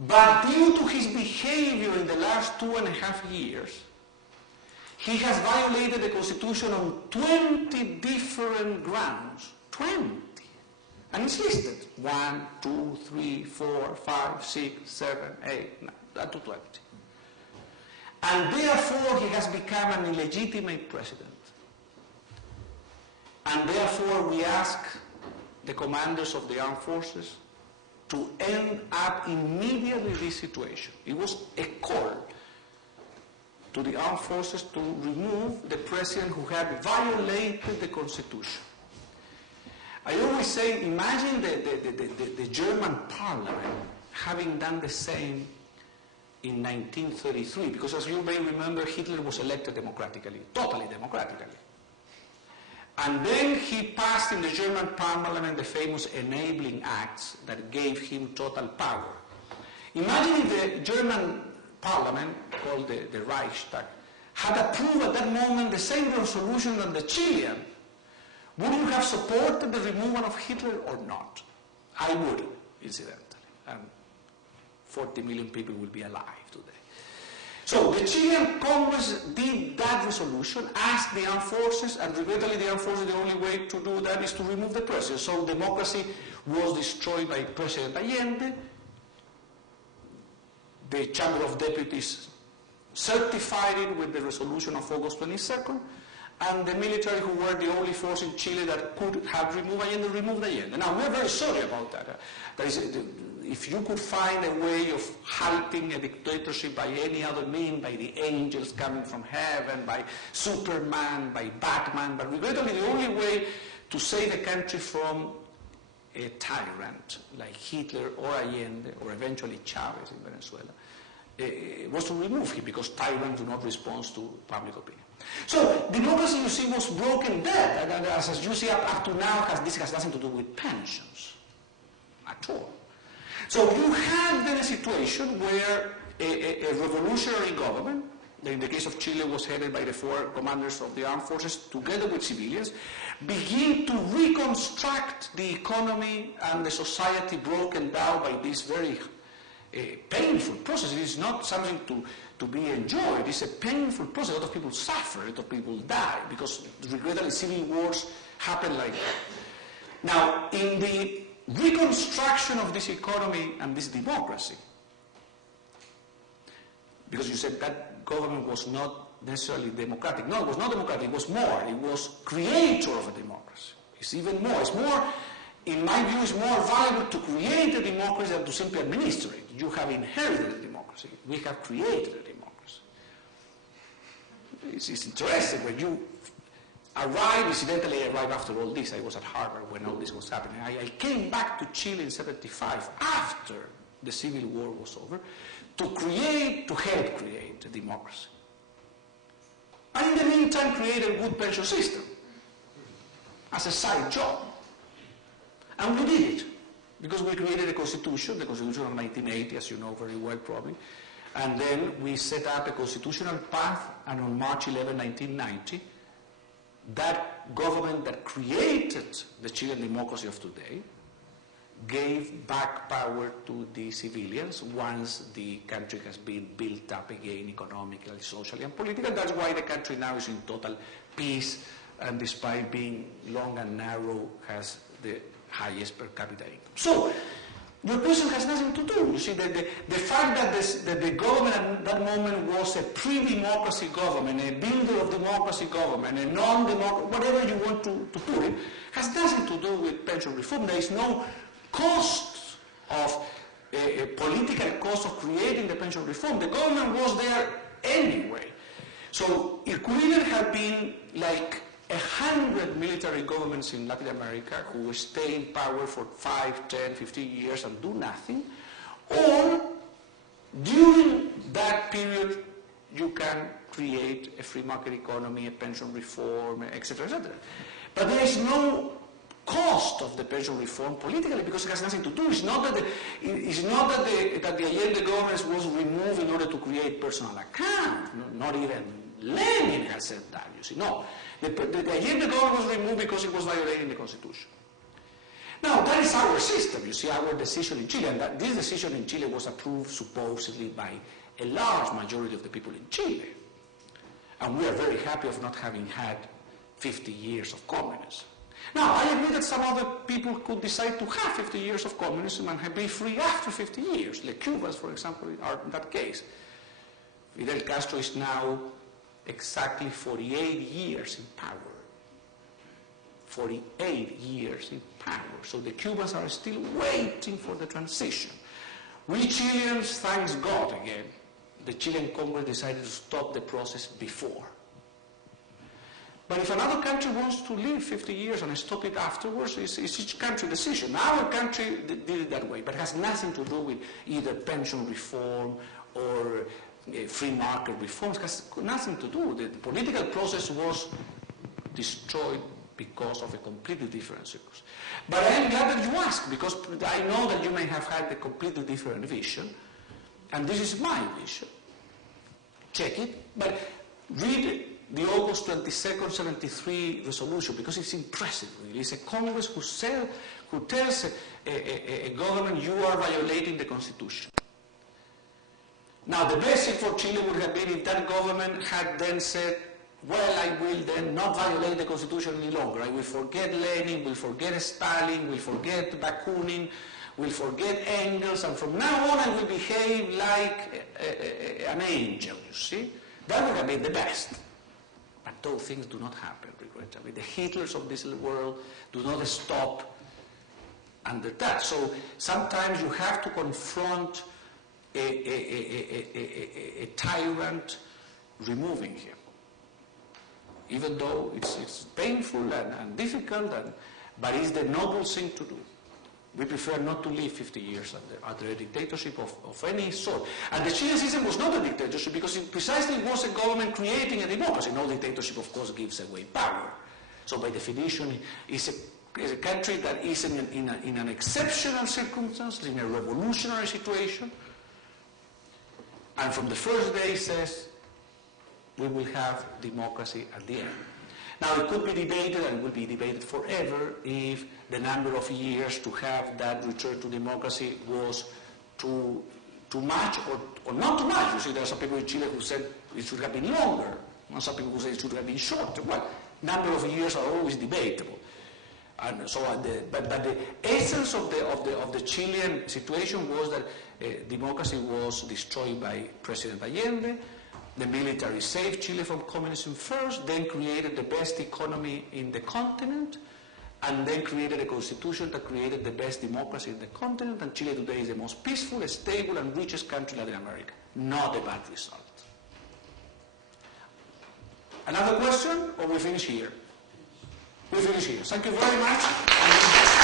But due to his behavior in the last 2.5 years, he has violated the Constitution on 20 different grounds. 20. And it's listed. 1, 2, 3, 4, 5, 6, 7, 8, 9, up to 20. And therefore he has become an illegitimate president. And therefore we ask the commanders of the armed forces to end up immediately this situation. It was a call to the armed forces to remove the president who had violated the Constitution. I always say, imagine the German parliament having done the same in 1933, because as you may remember, Hitler was elected democratically, totally democratically. And then he passed in the German parliament the famous enabling acts that gave him total power. Imagine if the German parliament, called the Reichstag, had approved at that moment the same resolution that the Chilean. Would you have supported the removal of Hitler or not? I would, incidentally. And 40 million people will be alive today. So the Chilean Congress did that resolution, asked the armed forces, and regrettably the armed forces, the only way to do that is to remove the president. So democracy was destroyed by President Allende. The Chamber of Deputies certified it with the resolution of August 22nd, and the military, who were the only force in Chile that could have removed Allende. Now, we're very sorry about that. If you could find a way of halting a dictatorship by any other means, by the angels coming from heaven, by Superman, by Batman, but regrettably the only way to save a country from a tyrant like Hitler or Allende, or eventually Chavez in Venezuela, was to remove him, because tyrants do not respond to public opinion. So democracy, you see, was broken dead. And as you see, up to now, this has nothing to do with pensions at all. So you have then a situation where a revolutionary government, that in the case of Chile was headed by the 4 commanders of the armed forces, together with civilians, begin to reconstruct the economy and the society broken down by this very painful process. It is not something to be enjoyed. It's a painful process. A lot of people suffer, a lot of people die, because regrettably civil wars happen like that. Now, in the reconstruction of this economy and this democracy, because you said that government was not necessarily democratic. No, it was not democratic. It was more. It was creator of a democracy. It's even more. It's more, in my view, it's more valuable to create a democracy than to simply administer it. You have inherited a democracy. We have created a democracy. It's interesting when you incidentally I arrived after all this. I was at Harvard when all this was happening. I came back to Chile in 1975 after the Civil War was over to help create a democracy. And in the meantime create a good pension system as a side job. And we did it, because we created a constitution, the Constitution of 1980, as you know very well probably, and then we set up a constitutional path, and on March 11, 1990, that government that created the Chilean democracy of today gave back power to the civilians once the country has been built up again economically, socially, and politically. That's why the country now is in total peace, and despite being long and narrow, has the highest per capita income. So, your question has nothing to do. You see, the fact that the government at that moment was a pre-democracy government, a builder of democracy government, a non-democracy, whatever you want to put it, has nothing to do with pension reform. There is no cost of a political cost of creating the pension reform. The government was there anyway. So it could either have been like 100 military governments in Latin America who stay in power for 5, 10, 15 years and do nothing, or during that period you can create a free market economy, a pension reform, etc., etc. But there is no cost of the pension reform politically, because it has nothing to do. It's not that the Allende government was removed in order to create personal accounts. Not even Lenin has said that, you see. No. The Allende government was removed because it was violating the Constitution. Now, that is our system, you see, our decision in Chile, and this decision in Chile was approved supposedly by a large majority of the people in Chile. And we are very happy of not having had 50 years of communism. Now, I admit that some other people could decide to have 50 years of communism and be free after 50 years. Like Cubans, for example, are in that case. Fidel Castro is now exactly 48 years in power. 48 years in power. So the Cubans are still waiting for the transition. We Chileans, thanks God again, the Chilean Congress decided to stop the process before. But if another country wants to live 50 years and stop it afterwards, it's each country's decision. Our country did it that way, but it has nothing to do with either pension reform or free market reforms. It has nothing to do. The political process was destroyed because of a completely different circumstance. But I am glad that you asked, because I know that you may have had a completely different vision, and this is my vision. Check it, but read the August 22nd, 73 resolution, because it's impressive, really. It's a Congress who tells a government, you are violating the Constitution. Now, the best thing for Chile would have been if that government had then said, well, I will then not violate the Constitution any longer. I will forget Lenin, will forget Stalin, will forget Bakunin, will forget Engels, and from now on I will behave like an angel, you see? That would have been the best. But those things do not happen, regrettably. The Hitlers of this world do not stop under that. So sometimes you have to confront a tyrant removing him. Even though it's painful and difficult, but it's the noble thing to do. We prefer not to live 50 years under a dictatorship of any sort. And the Chilean system was not a dictatorship because it precisely was a government creating a democracy. No dictatorship, of course, gives away power. So by definition, it's a country that is in an exceptional circumstance, in a revolutionary situation, and from the first day says, we will have democracy at the end. Now, it could be debated, and it will be debated forever, if the number of years to have that return to democracy was too much or not too much. You see, there are some people in Chile who said it should have been longer, and some people who say it should have been shorter. Well, number of years are always debatable. And so, but the essence of the Chilean situation was that democracy was destroyed by President Allende. The military saved Chile from communism first, then created the best economy in the continent, and then created a constitution that created the best democracy in the continent, and Chile today is the most peaceful, stable, and richest country in Latin America. Not a bad result. Another question, or we finish here? We finish here. Thank you very much.